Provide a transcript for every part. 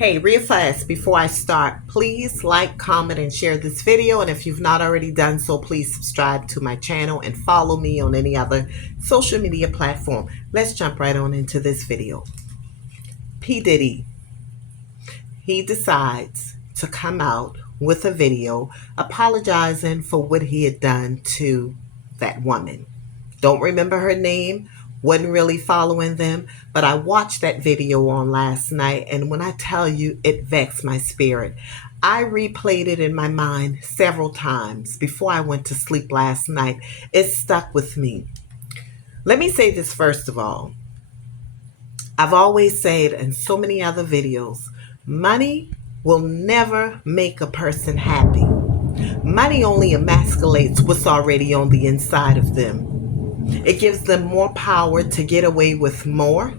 Hey, real fast, before I start, please like, comment, and share this video. And if you've not already done so, please subscribe to my channel and follow me on any other social media platform. Let's jump right on into this video. P Diddy, he decides to come out with a video apologizing for what he had done to that woman. Don't remember her name, wasn't really following them, but I watched that video on last night, and when I tell you, it vexed my spirit. I replayed it in my mind several times before I went to sleep last night. It stuck with me. Let me say this first of all. I've always said in so many other videos, money will never make a person happy. Money only emasculates what's already on the inside of them. It gives them more power to get away with more.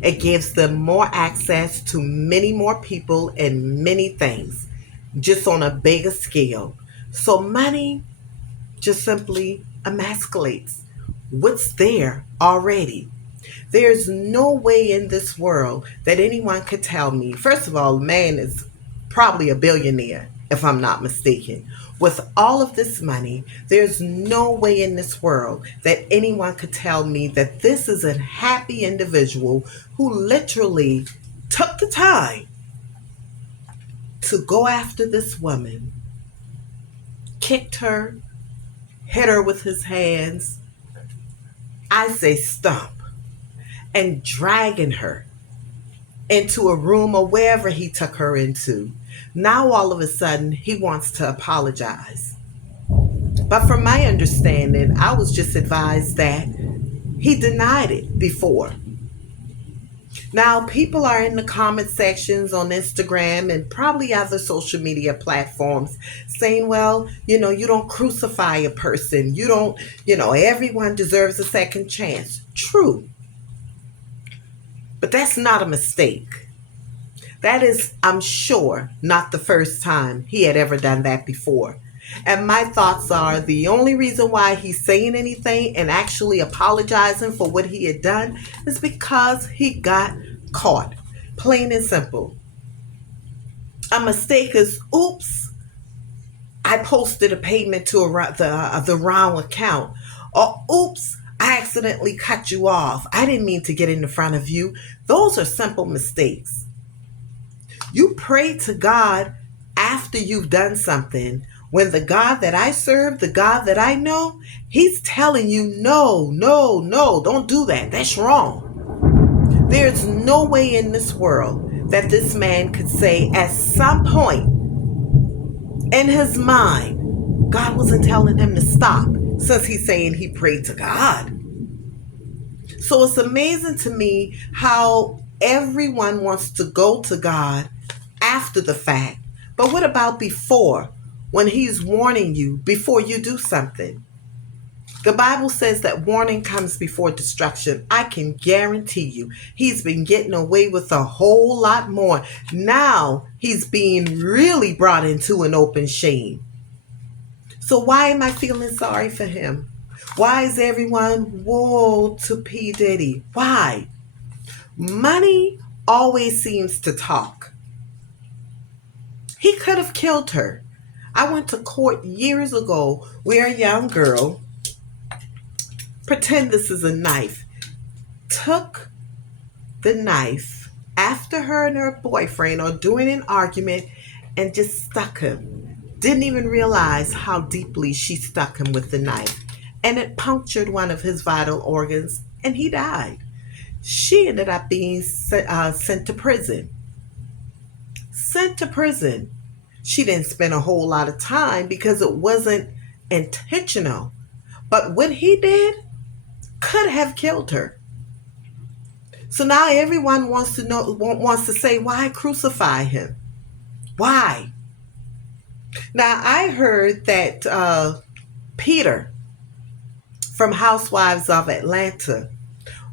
It gives them more access to many more people and many things, just on a bigger scale. So money just simply emasculates what's there already. There's no way in this world that anyone could tell me. First of all, man is probably a billionaire, if I'm not mistaken. With all of this money, there's no way in this world that anyone could tell me that this is a happy individual who literally took the time to go after this woman, kicked her, hit her with his hands, I say stomp, and dragging her into a room or wherever he took her into. Now all of a sudden he wants to apologize. But from my understanding, I was just advised that he denied it before. Now people are in the comment sections on Instagram and probably other social media platforms saying, well, you don't crucify a person. You don't, everyone deserves a second chance. True. But that's not a mistake. That is, I'm sure, not the first time he had ever done that before. And my thoughts are the only reason why he's saying anything and actually apologizing for what he had done is because he got caught. Plain and simple. A mistake is, oops, I posted a payment to the wrong account. Or oops, I accidentally cut you off. I didn't mean to get in the front of you. Those are simple mistakes. You pray to God after you've done something. When the God that I serve, the God that I know, he's telling you, no, don't do that. That's wrong. There's no way in this world that this man could say at some point in his mind, God wasn't telling him to stop, since he's saying he prayed to God. So it's amazing to me how everyone wants to go to God after the fact. But what about before, when he's warning you before you do something? The Bible says that warning comes before destruction. I can guarantee you he's been getting away with a whole lot more. Now he's being really brought into an open shame. So why am I feeling sorry for him? Why is everyone, woe to P Diddy? Why? Money always seems to talk. He could have killed her. I went to court years ago where a young girl, pretend this is a knife, took the knife after her and her boyfriend are doing an argument and just stuck him. Didn't even realize how deeply she stuck him with the knife. And it punctured one of his vital organs and he died. She ended up being sent to prison. Sent to prison. She didn't spend a whole lot of time because it wasn't intentional. But what he did could have killed her. So now everyone wants to say, why crucify him? Why? Now I heard that Peter from Housewives of Atlanta,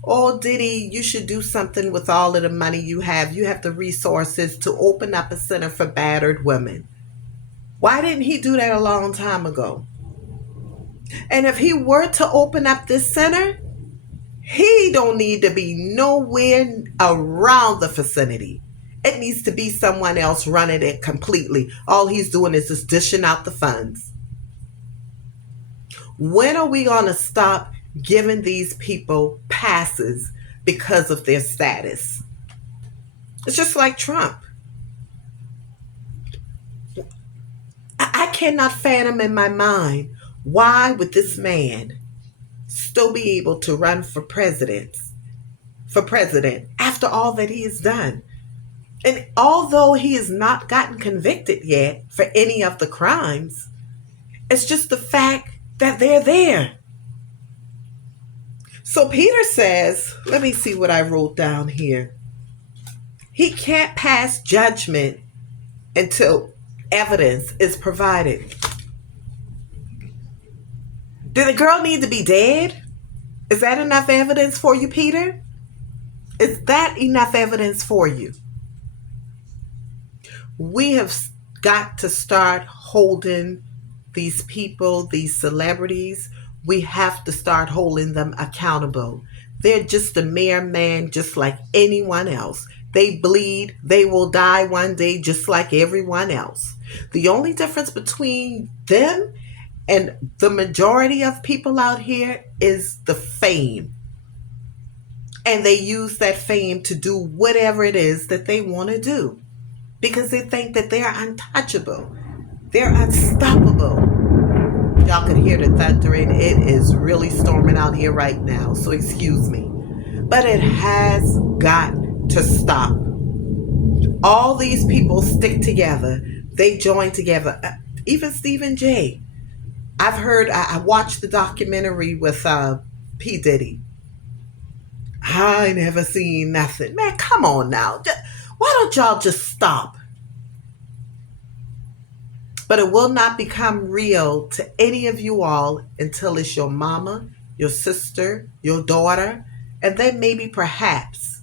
oh, Diddy, you should do something with all of the money you have. You have the resources to open up a center for battered women. Why didn't he do that a long time ago? And if he were to open up this center, he don't need to be nowhere around the vicinity. It needs to be someone else running it completely. All he's doing is just dishing out the funds. When are we going to stop giving these people passes because of their status? It's just like Trump. I cannot fathom in my mind, why would this man still be able to run for president after all that he has done? And although he has not gotten convicted yet for any of the crimes, it's just the fact that they're there. So Peter says, let me see what I wrote down here. He can't pass judgment until evidence is provided. Did the girl need to be dead? Is that enough evidence for you, Peter? Is that enough evidence for you? We have got to start holding these people, these celebrities, we have to start holding them accountable. They're just a mere man, just like anyone else. They bleed, they will die one day, just like everyone else. The only difference between them and the majority of people out here is the fame. And they use that fame to do whatever it is that they want to do because they think that they're untouchable. They're unstoppable. Y'all can hear the thundering. It is really storming out here right now, so excuse me. But it has got to stop. All these people stick together. They join together. Even Stephen J. I watched the documentary with P Diddy. I never seen nothing. Man, come on now. Why don't y'all just stop? But it will not become real to any of you all until it's your mama, your sister, your daughter, and then maybe perhaps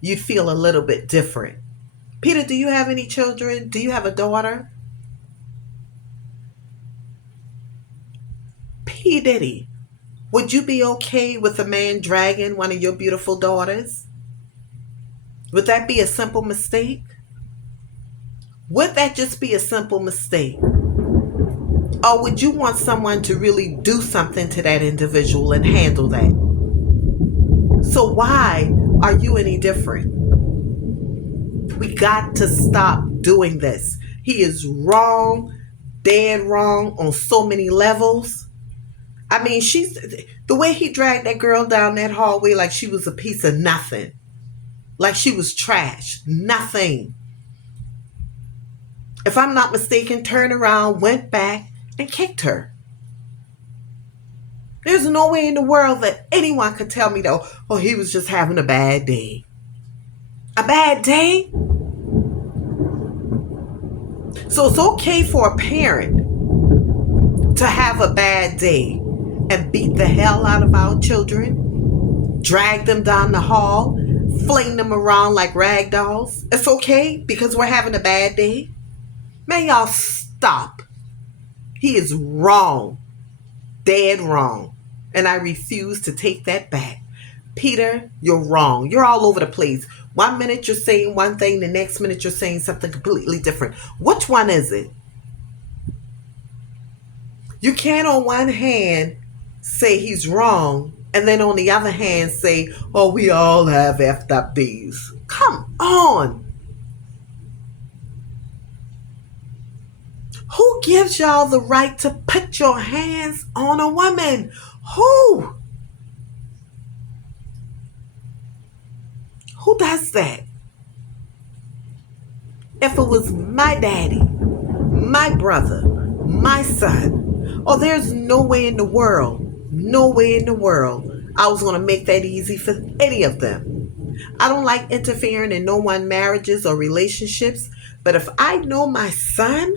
you'd feel a little bit different. Peter, do you have any children? Do you have a daughter? P Diddy, would you be okay with a man dragging one of your beautiful daughters? Would that be a simple mistake? Would that just be a simple mistake? Or would you want someone to really do something to that individual and handle that? So why are you any different? We got to stop doing this. He is wrong, dead wrong on so many levels. I mean, the way he dragged that girl down that hallway like she was a piece of nothing. Like she was trash. Nothing. If I'm not mistaken, turned around, went back, and kicked her. There's no way in the world that anyone could tell me, though, oh, he was just having a bad day. A bad day? So it's okay for a parent to have a bad day and beat the hell out of our children, drag them down the hall, fling them around like rag dolls. It's okay because we're having a bad day. Man, y'all stop. He is wrong. Dead wrong. And I refuse to take that back. Peter, you're wrong. You're all over the place. 1 minute you're saying one thing, the next minute you're saying something completely different. Which one is it? You can't on one hand say he's wrong and then on the other hand say, oh, we all have effed up days. Come on. Who gives y'all the right to put your hands on a woman? Who? Who does that? If it was my daddy, my brother, my son, oh, there's no way in the world I was going to make that easy for any of them. I don't like interfering in no one marriages or relationships, but if I know my son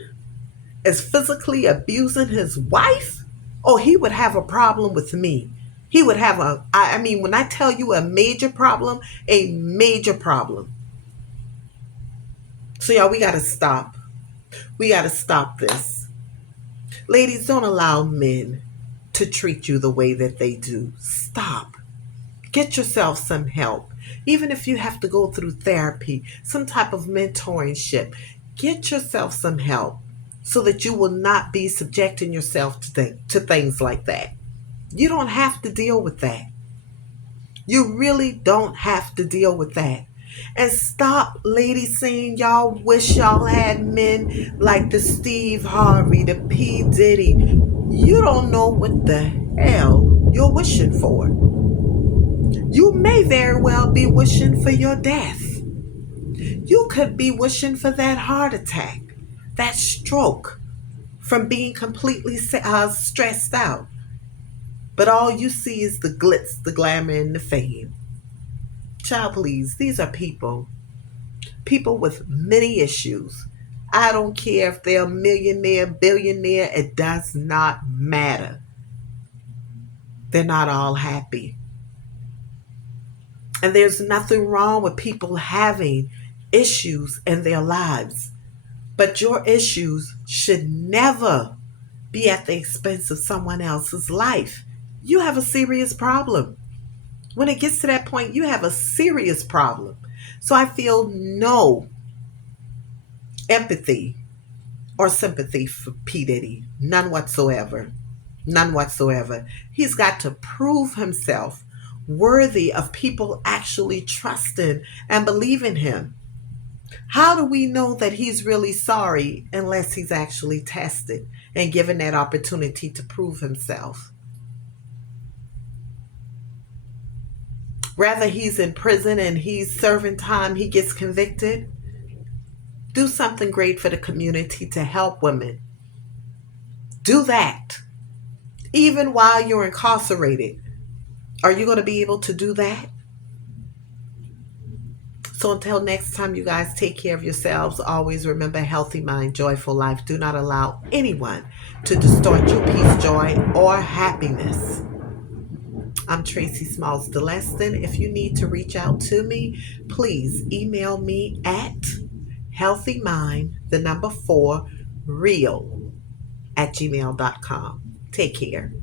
is physically abusing his wife, oh, he would have a problem with me. He would have when I tell you a major problem. So y'all, we got to stop. We got to stop this. Ladies, don't allow men to treat you the way that they do. Stop. Get yourself some help. Even if you have to go through therapy, some type of mentorship, get yourself some help so that you will not be subjecting yourself to things like that. You don't have to deal with that. You really don't have to deal with that. And stop, ladies, saying y'all wish y'all had men like the Steve Harvey, the P Diddy. You don't know what the hell you're wishing for. You may very well be wishing for your death. You could be wishing for that heart attack, that stroke from being completely stressed out. But all you see is the glitz, the glamour, and the fame. Child, please, these are people with many issues. I don't care if they're a millionaire, billionaire, it does not matter. They're not all happy. And there's nothing wrong with people having issues in their lives. But your issues should never be at the expense of someone else's life. You have a serious problem. When it gets to that point, you have a serious problem. So I feel no empathy or sympathy for P. Diddy. None whatsoever. None whatsoever. He's got to prove himself worthy of people actually trusting and believing him. How do we know that he's really sorry unless he's actually tested and given that opportunity to prove himself? Rather, he's in prison and he's serving time, he gets convicted. Do something great for the community to help women. Do that. Even while you're incarcerated. Are you going to be able to do that? So until next time, you guys, take care of yourselves. Always remember, healthy mind, joyful life. Do not allow anyone to distort your peace, joy, or happiness. I'm Tracy Smalls DeLeston. If you need to reach out to me, please email me at healthymind4real@gmail.com. Take care.